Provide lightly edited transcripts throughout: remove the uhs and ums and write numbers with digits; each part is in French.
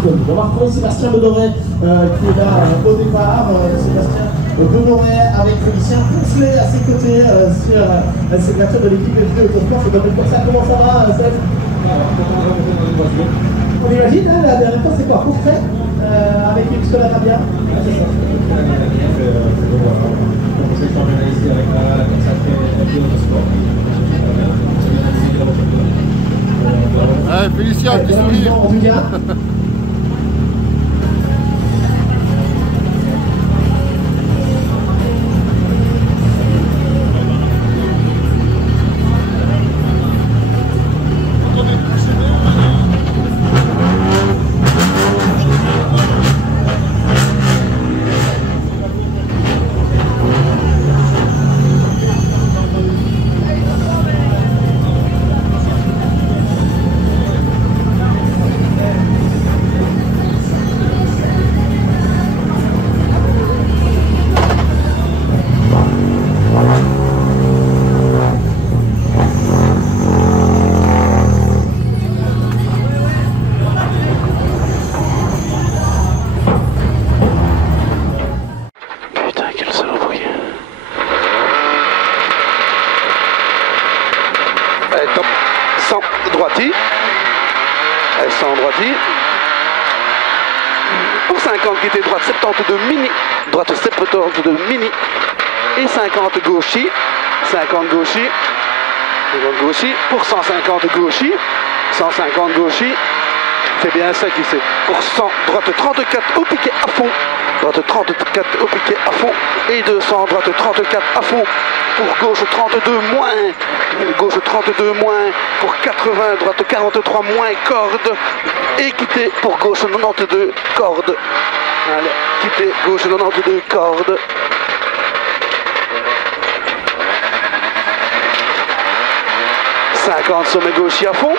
disponible. On va retrouver Sébastien Bedoré qui est là au départ. Sébastien Bedoré avec Félicien Poncelet à ses côtés sur cette voiture de l'équipe FD Autosport. C'est comme ça. Comment ça va, Seb? On imagine, hein, la dernière fois c'est quoi? Portrait avec une Skoda Fabia. C'est ça. Je suis journaliste avec la consacrée FD Autosport. Félicien, petit sourire. En tout cas. Top 100 droiti. 100 droiti. Pour 50 qui était droite 72 mini. Droite 72 mini. Et 50 gauchis. 50 gauchis. 50 gauchis. Pour 150 gauchis. 150 gauchis. C'est bien ça qui c'est. Pour 100 droite 34 au piquet à fond. Droite 34 au piquet à fond. Et 200 droite 34 à fond. Pour gauche 32 moins. Gauche 32 moins. Pour 80 droite 43 moins corde. Et quitter pour gauche 92 corde. Allez, quitter gauche 92 corde. « 50 sommet gauche à fond.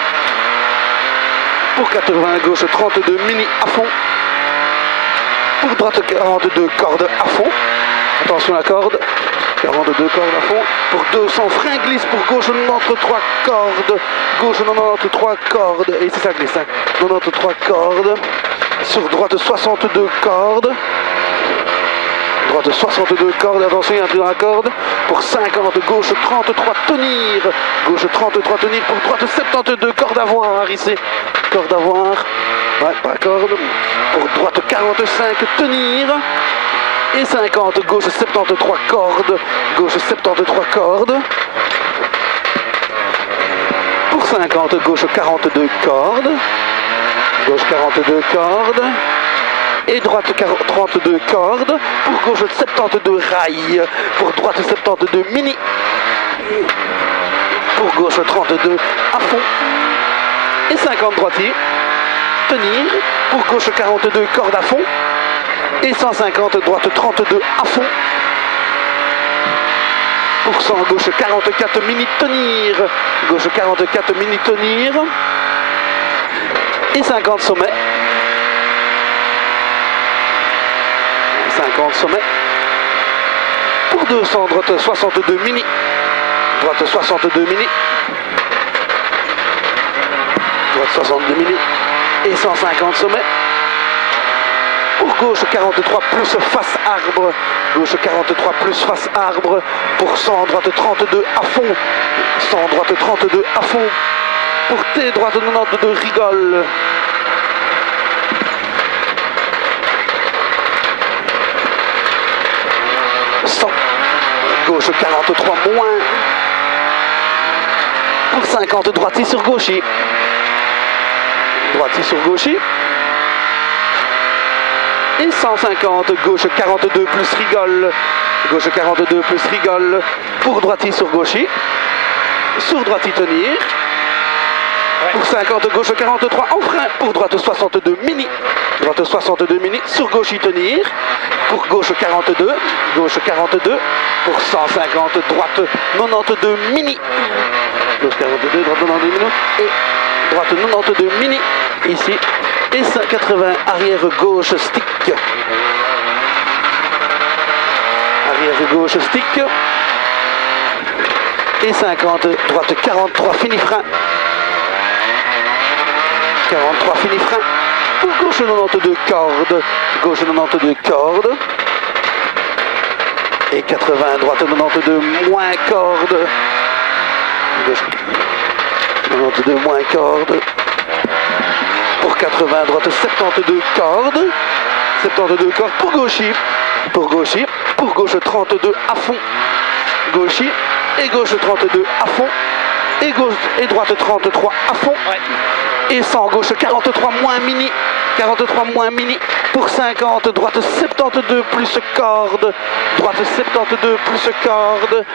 Pour 80 gauche 32 mini à fond. Pour droite 42 cordes à fond. Attention à la corde. 42 cordes à fond. Pour 200 frein glisse. Pour gauche 93 cordes. Gauche 93 cordes. Et c'est ça glisse. Hein. 93 cordes. Sur droite 62 cordes. Droite 62 cordes. Attention, il y a un truc dans la corde. Pour 50 gauche 33 tenir. Gauche 33 tenir. Pour droite 72 cordes à voir ici. Corde à voir. Ouais, pas corde. Pour droite 45 tenir. Et 50 gauche 73 cordes. Gauche 73 cordes. Pour 50 gauche 42 cordes. Gauche 42 cordes. Et droite 32 cordes. Pour gauche 72 rails. Pour droite 72 mini. Pour gauche 32 à fond. Et 50 droitier. Tenir. Pour gauche 42 cordes à fond. Et 150 droite 32 à fond. Pour 100 gauche 44 mini tenir. Gauche 44 mini tenir. Et 50 sommet. 50 sommet. Pour 200 droite 62 mini. Droite 62 mini. Droite 62 mini. Et 150 sommet. Pour gauche 43 plus face arbre. Gauche 43 plus face arbre. Pour 100 droite 32 à fond. 100 droite 32 à fond. Pour T droite 92 rigole. Gauche 43 moins. Pour 50 droitier sur gaucher. Droitier sur gaucher. Et 150 gauche 42 plus rigole. Gauche 42 plus rigole. Pour droitier sur gaucher. Sur droitier tenir. Pour 50 gauche 43 en frein. Pour droite 62 mini. Droite 62 mini. Sur gauche tenir. Pour gauche 42. Gauche 42. Pour 150 droite 92 mini. Gauche 42, droite 92 mini. Et droite 92 mini. Ici. Et 180 arrière gauche stick. Arrière gauche stick. Et 50 droite 43 fini frein. 43 fini frein. Pour gauche 92 cordes, gauche 92 cordes, et 80, droite 92 moins cordes, gauche 92 moins cordes, pour 80, droite 72 cordes, 72 cordes pour gauchis, pour gauche 32 à fond, gauchis, et gauche 32 à fond, et gauche et droite 33 à fond, et 100, gauche 43 moins mini, 43 moins mini, pour 50, droite 72 plus corde, droite 72 plus corde,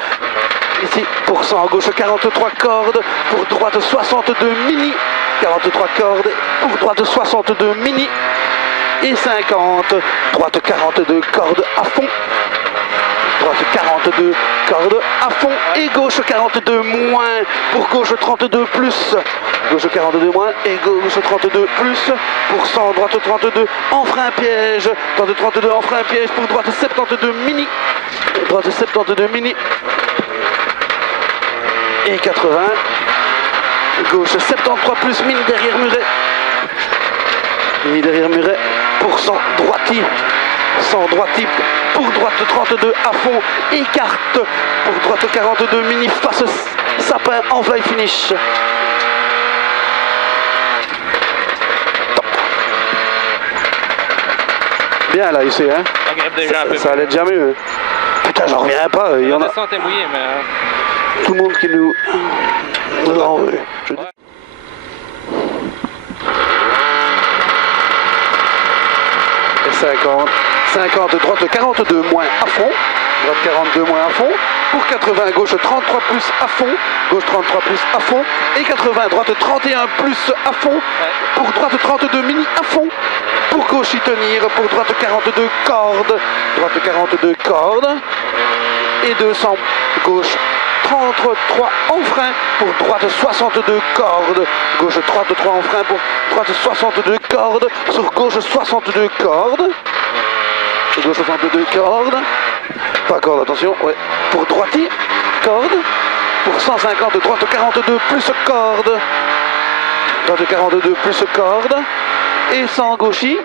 ici pour 100, gauche 43 cordes, pour droite 62 mini, 43 cordes, pour droite 62 mini, et 50, droite 42 cordes à fond, droite 42 cordes à fond, et gauche 42 moins, pour gauche 32 plus, gauche 42 moins, et gauche 32 plus, pour 100, droite 32 en frein piège, droite 32 en frein piège, pour droite 72 mini, droite 72 mini, et 80, gauche 73 plus mini derrière muret, mini derrière muret, pour 100 droiti, 100 droiti, pour droite 32 à fond, et carte, pour droite 42 mini face sapin en fly finish. Top. Bien là ici, hein. Ça allait déjà mieux. Putain, j'en reviens pas. Il y en a. Mouillé, mais... Tout le monde qui nous... Non, Et 50, 50, droite 42 moins à fond, droite 42 moins à fond, pour 80, gauche 33 plus à fond, gauche 33 plus à fond, et 80, droite 31 plus à fond, pour droite 32 mini à fond, pour gauche y tenir, pour droite 42 cordes, droite 42 cordes, et 200, gauche 33 en frein, pour droite 62 cordes, gauche 33 en frein, pour droite 62 cordes, sur gauche 62 cordes, gauche 62 cordes, pas corde, attention, ouais, pour droitier, corde, pour 150, droite 42 plus corde, droite 42 plus corde, et 100 gauchis,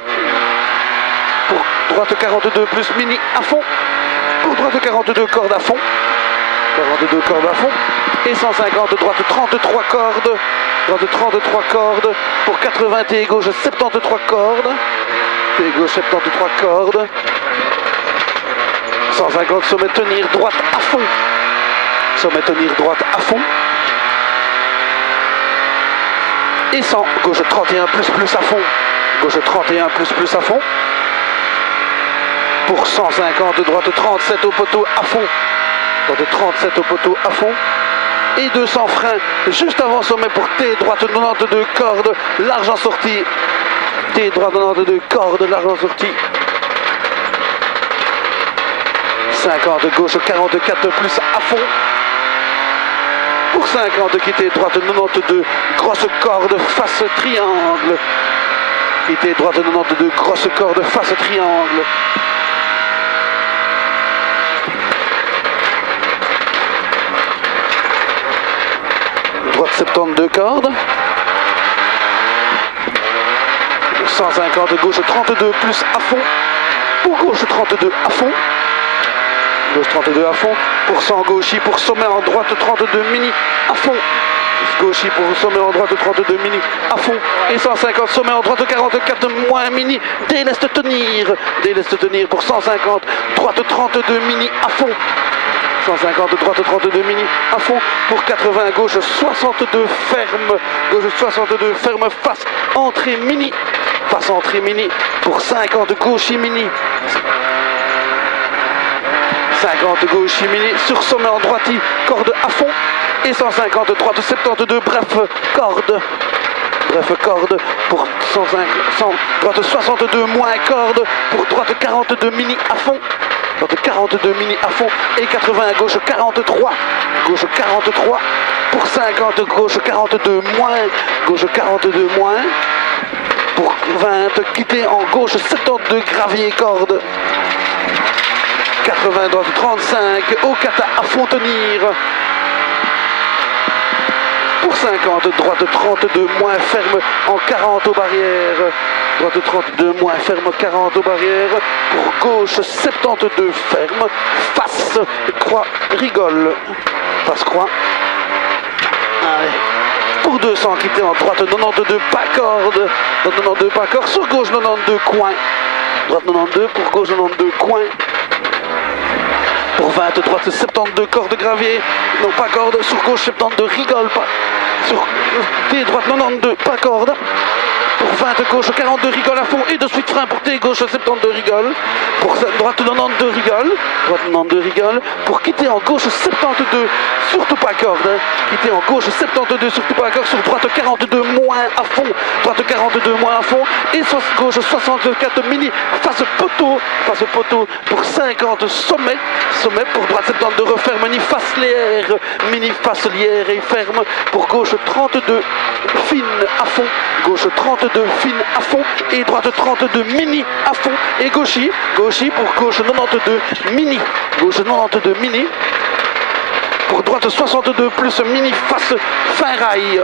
pour droite 42 plus mini à fond, pour droite 42 cordes à fond, 42 cordes à fond, et 150, droite 33 cordes, droite 33 cordes, pour 80 et gauche 73 cordes, et gauche 73 cordes, 150 sommet tenir droite à fond, sommet tenir droite à fond, et 100, gauche 31 plus à fond, gauche 31 plus à fond, pour 150, droite 37 au poteau à fond, droite 37 au poteau à fond, et 200 freins juste avant sommet pour T, droite 92 cordes, large en sortie, T, droite 92 cordes, large en sortie, 50, gauche 44 plus à fond, pour 50, quitter droite 92, grosse corde face triangle, quitter droite 92, grosse corde face triangle, droite 72 cordes, 150, gauche 32 plus à fond, pour gauche 32 à fond, gauche 32 à fond, pour 100 gauchis, pour sommet en droite 32 mini à fond, gauchis pour sommet en droite 32 mini à fond, et 150 sommet en droite 44 moins mini, déleste tenir pour 150, droite 32 mini à fond, 150, droite 32 mini à fond, pour 80, gauche 62 ferme, gauche 62 ferme, face entrée mini, pour 50, gauche mini, 50 gauche mini, sur sommet en droite, corde à fond, et 150, droite 72, bref corde, pour 100, droite 62 moins corde, pour droite 42 mini à fond, droite 42 mini à fond, et 80, gauche 43, pour 50, gauche 42 moins, pour 20, quitter en gauche 72 gravier corde, 80, droite 35, au kata à fond tenir, pour 50, droite 32 moins ferme en 40 aux barrières, droite 32 moins ferme 40 aux barrières, pour gauche 72 ferme, face croix rigole, passe croix, allez, pour 200 quitter en droite 92 pas corde, 92 pas corde, sur gauche 92 coin, droite 92 pour gauche 92 coin, pour 20 droite 72 corde gravier, non pas corde, sur gauche 72 rigole, pas, sur pied droite 92 pas corde, pour 20 gauche 42 rigole à fond et de suite frein pour T gauche 72 rigole, pour droite 92 rigole, droite 92 rigole, pour quitter en gauche 72 surtout pas corde, hein. Quitter en gauche 72 surtout pas corde, sur droite 42 moins à fond, droite 42 moins à fond et gauche 64 mini face poteau pour 50 sommet pour droite 72 referme mini face lière et ferme pour gauche 32 fine à fond, gauche 32 fine à fond et droite 32 mini à fond et gauchy pour gauche 92 mini, gauche 92 mini pour droite 62 plus mini face fin rail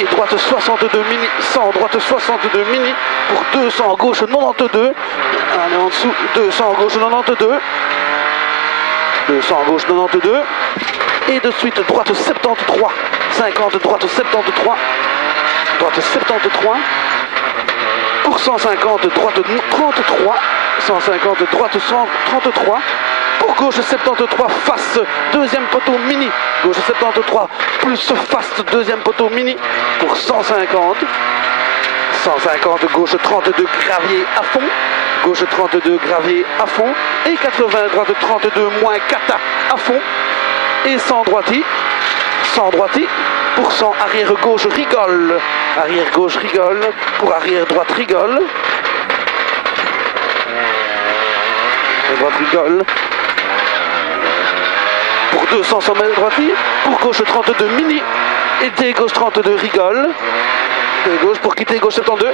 et droite 62 mini 100, droite 62 mini pour 200 gauche 92, allez en dessous 200 gauche 92, 200 gauche 92 et de suite droite 73, 50 droite 73, droite 73 pour 150 droite 33, 150 droite 133 pour gauche 73 face deuxième poteau mini, gauche 73 plus face deuxième poteau mini pour 150, 150 gauche 32 gravier à fond, gauche 32 gravier à fond et 80 droite 32 moins kata à fond et 100 droiti pour 100 arrière gauche rigole, arrière gauche rigole pour arrière droite rigole, et droite rigole pour 200 sommet droiti, pour gauche 32 mini et T gauche 32 rigole, T gauche pour quitter gauche 72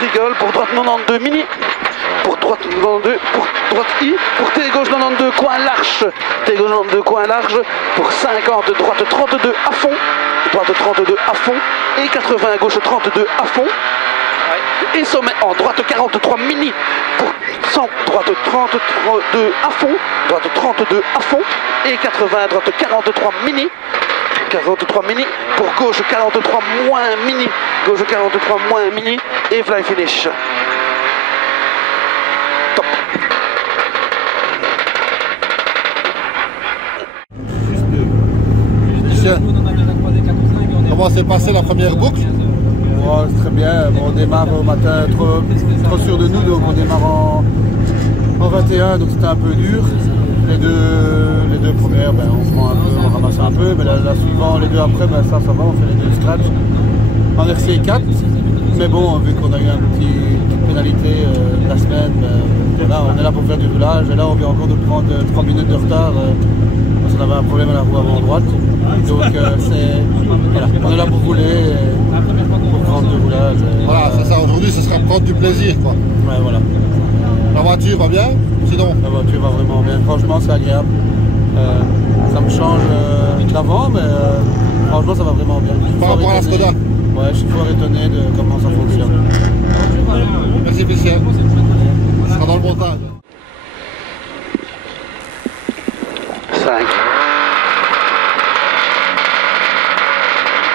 rigole pour droite 92 mini, pour droite 92 pour droite I, pour T gauche 92 coin large, T gauche 92 coin large pour 50 droite 32 à fond, droite 32 à fond et 80 gauche 32 à fond et sommet en droite 43 mini pour 100 droite 32 à fond, droite 32 à fond et 80 droite 43 mini, 43 mini pour gauche 43 moins mini, gauche 43 moins mini et fly finish. Top. Comment s'est passée la première boucle? Oh, c'est très bien. Bon, on démarre au matin trop sûr de nous, donc on démarre en 21, donc c'était un peu dur. Les deux premières, ben, on ramasse un peu, mais la suivante, les deux après, ben, ça va, on fait les deux scratch en RC4. Mais bon, vu qu'on a eu une petite pénalité la semaine, ben, voilà, on est là pour faire du roulage, et là on vient encore de prendre 3 minutes de retard parce qu'on avait un problème à la roue avant droite. Donc voilà, on est là pour rouler, pour prendre du roulage. Voilà, c'est ça, aujourd'hui ce sera prendre du plaisir, quoi. Ouais, voilà. La voiture va bien? Sinon? La voiture va vraiment bien, franchement c'est agréable. Ça me change d'avant, mais franchement ça va vraiment bien. Par rapport à la Skoda? Ouais, je suis fort étonné de comment ça fonctionne. Merci Christian. On sera dans le montage. 5.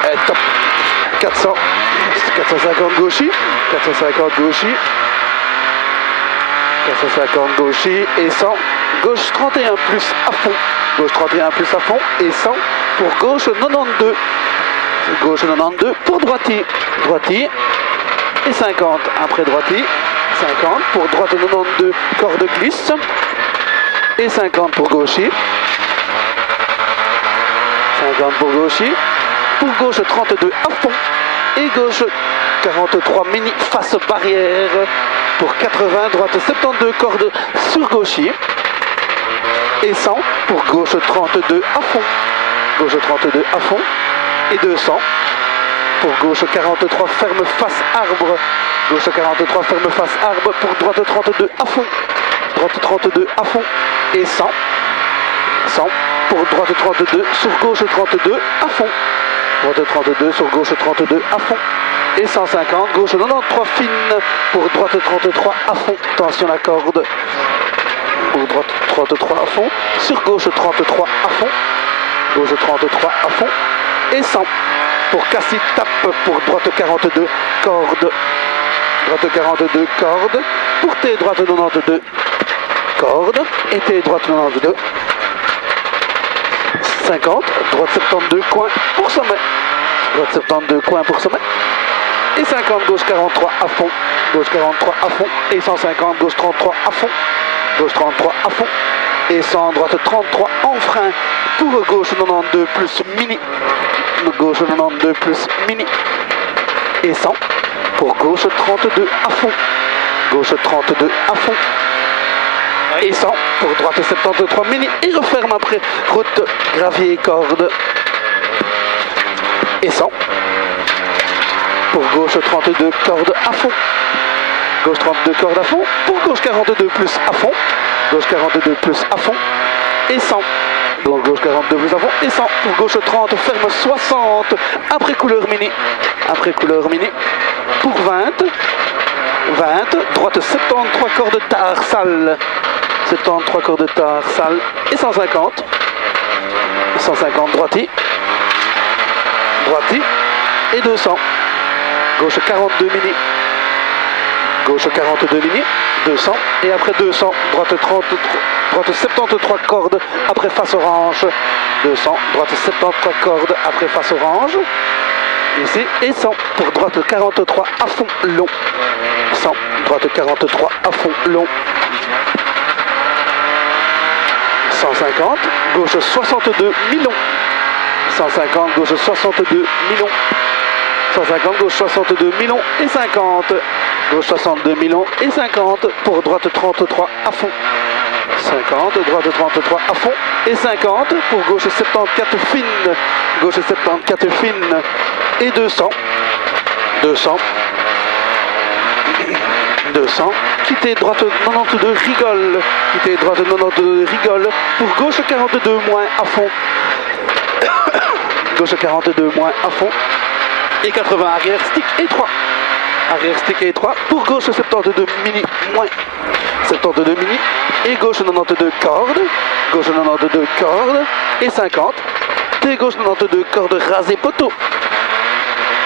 Et top. 400. 450 gauchy. 450 gauchy. 450 gauchy et 100. Gauche 31 plus à fond. Gauche 31 plus à fond et 100 pour gauche 92. Gauche 92 pour droitier. Droitier et 50 après droitier. 50 pour droite 92 corde glisse. Et 50 pour gaucher. 50 pour gaucher. Pour gauche 32 à fond. Et gauche 43 mini face barrière. Pour 80 droite 72 corde sur gaucher. Et 100 pour gauche 32 à fond. Gauche 32 à fond. Et 200 pour gauche 43 ferme face arbre. Gauche 43 ferme face arbre pour droite 32 à fond. Droite 32 à fond. Et 100 pour droite 32 sur gauche 32 à fond. droite 32, sur gauche 32 à fond. Et 150, gauche 93 fine, pour droite 33 à fond. Attention la corde. Pour droite 33 à fond, sur gauche 33 à fond. Gauche 33 à fond. Et 100. Pour Cassis tape, pour droite 42, corde. Droite 42, corde. Pour T droite 92, corde. Et T droite 92. 50, droite 72, coin pour sommet. Droite 72, coin pour sommet. Et 50, gauche 43 à fond. Gauche 43 à fond. Et 150, gauche 33 à fond. Gauche 33 à fond. Et 100, droite 33 en frein. Pour gauche 92 plus mini. Gauche 92 plus mini. Et 100. Pour gauche 32 à fond. Gauche 32 à fond. Et 100 pour droite 73 mini. Et referme après route, gravier, corde. Et 100 pour gauche 32 corde à fond. Gauche 32 corde à fond. Pour gauche 42 plus à fond. Gauche 42 plus à fond. Et 100. Donc gauche 42 plus à fond. Et 100 pour gauche 30 ferme 60. Après couleur mini. Après couleur mini. Pour 20. 20. Droite 73 corde tard sale. 73 cordes de tard, sale, et 150. 150 droiti. Droiti. Et 200. Gauche 42 mini. Gauche 42 mini. 200. Et après 200, droite 33, droite 73 cordes, après face orange. 200, droite 73 cordes, après face orange. Ici, et 100 pour droite 43 à fond long. 100, droite 43 à fond long. 150, gauche 62 mi-long. 150, gauche 62 mi-long. 150, gauche 62 mi-long et 50. Gauche 62 mi-long et 50 pour droite 33 à fond. 50, droite 33 à fond et 50 pour gauche 74 fine. Gauche 74 fine et 200. 200. 200, quittez droite 92, rigole, quittez droite 92, rigole, pour gauche 42 moins à fond, gauche 42 moins à fond, et 80 arrière stick et 3, arrière stick et 3, pour gauche 72 mini moins, 72 mini, et gauche 92 cordes, gauche 92 cordes, et 50, et gauche 92 cordes rasées poteau,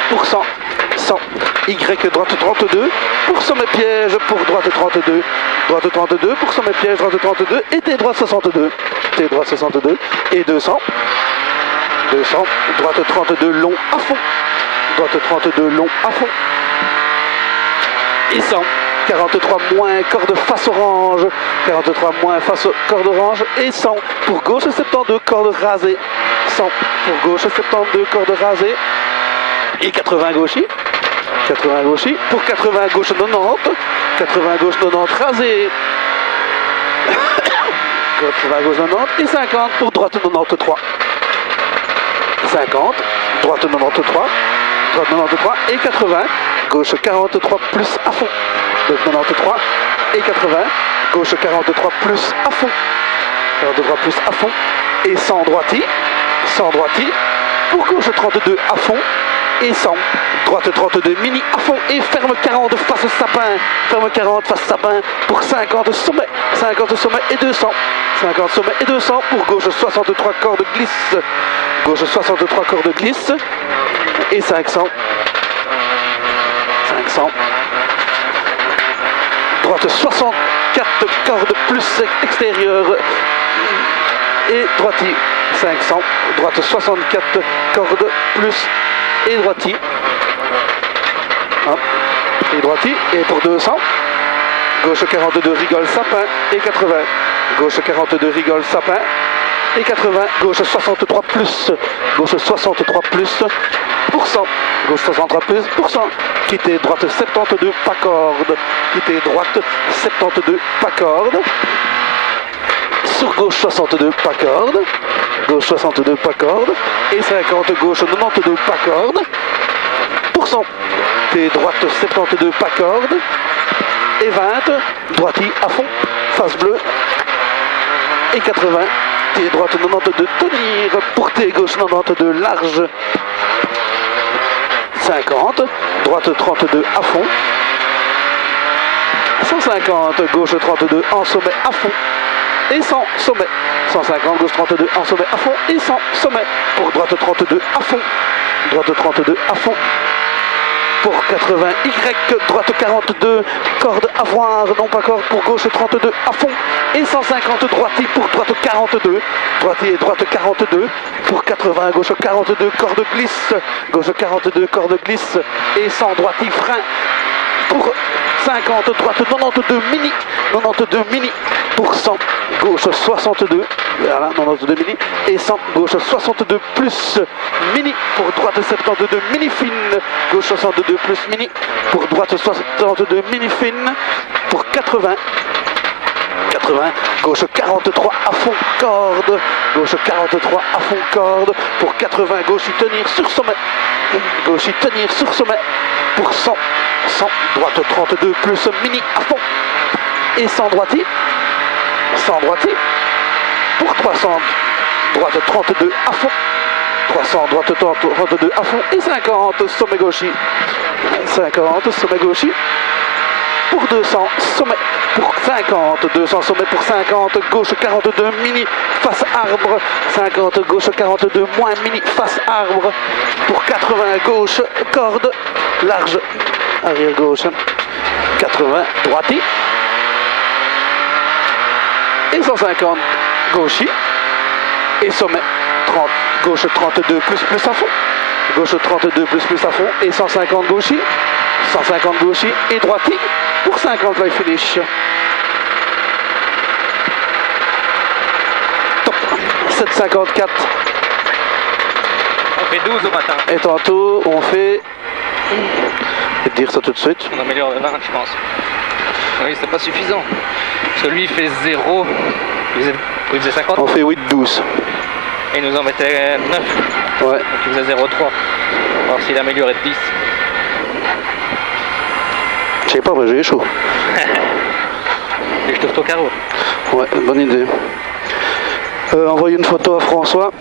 pour 100. 100, Y droite 32, pour sommet piège, pour droite 32, droite 32, pour sommet piège, droite 32, et T droite 62, T droite 62, et 200, 200, droite 32 long à fond, droite 32 long à fond, et 100, 43 moins corde face orange, 43 moins face corde orange, et 100, pour gauche 72 corde rasée, 100, pour gauche 72 corde rasée, et 80 gauchis, 80 gauchis, pour 80 gauche 90, 80 gauche 90 rasé, 80 gauche 90 et 50 pour droite 93, 50, droite 93, droite 93 et 80, gauche 43 plus à fond, donc 93 et 80, gauche 43 plus à fond, 43 plus à fond, et 100 droiti, pour gauche 32 à fond, et 100, droite 32 mini à fond et ferme 40 face sapin, ferme 40 face sapin pour 50 sommet et 200, 50 sommet et 200 pour gauche 63 cordes glisse, gauche 63 cordes glisse et 500, 500, droite 64 cordes plus extérieure et droiti, 500, droite 64 cordes plus et droiti, et droiti, et pour 200, gauche 42 rigole sapin et 80, gauche 42 rigole sapin et 80, gauche 63 plus, gauche 63 plus, pour 100, gauche 63 plus, pour 100, quittez droite 72 pas corde, quittez droite 72 pas corde, sur gauche 62 pas corde, gauche 62 pas corde, et 50 gauche 92 pas corde, pour 100, et droite 72 pas corde, et 20, droiti à fond, face bleue, et 80, T droite 92 tenir, pour T gauche 92 large, 50, droite 32 à fond. 150, gauche 32 en sommet à fond. Et 100 sommet. 150, gauche 32 en sommet à fond. Et 100 sommet. Pour droite 32 à fond. Droite 32 à fond. Pour 80 Y, droite 42, corde avoir, non pas corde, pour gauche 32 à fond. Et 150 droitier pour droite 42. Droitier et droite 42. Pour 80, gauche 42, corde glisse. Gauche 42, corde glisse. Et 100 droitier frein. Pour 50, droite 92 mini. 92 mini. Pour 100, gauche 62. Voilà, 92 mini. Et 100, gauche 62 plus mini. Pour droite 72 mini fine. Gauche 62 plus mini. Pour droite 62 mini fine. Pour 80. 80, gauche 43 à fond corde, gauche 43 à fond corde, pour 80, gauche y tenir sur sommet, gauche y tenir sur sommet, pour 100, 100, droite 32 plus mini à fond, et 100 droitier, pour 300, droite 32 à fond, 300, droite 32 à fond, et 50, sommet gauchy, 50, sommet gauchy, pour 200, sommet, pour 50, 200 sommet pour 50, gauche 42 mini, face arbre, 50, gauche 42 moins mini, face arbre, pour 80, gauche, corde, large, arrière gauche, 80, droitier, et 150, gauchy, et sommet, 30, gauche 32 plus à fond, gauche 32 plus à fond, et 150 gauchy, 150 gauchy, et droitier, pour 50 live finish. Top. 7,54. On fait 12 au matin. Et tantôt, on fait... Je vais te dire ça tout de suite. On améliore de 20, je pense. Oui, c'est pas suffisant. Celui fait 0. Il faisait 50. On fait 8,12. Et il nous en mettait 9. Ouais. Donc il faisait 0,3. Alors s'il améliorait de 10. Je sais pas, moi j'ai chaud. Et je te retourne au carreau. Ouais, bonne idée. Envoyez une photo à François.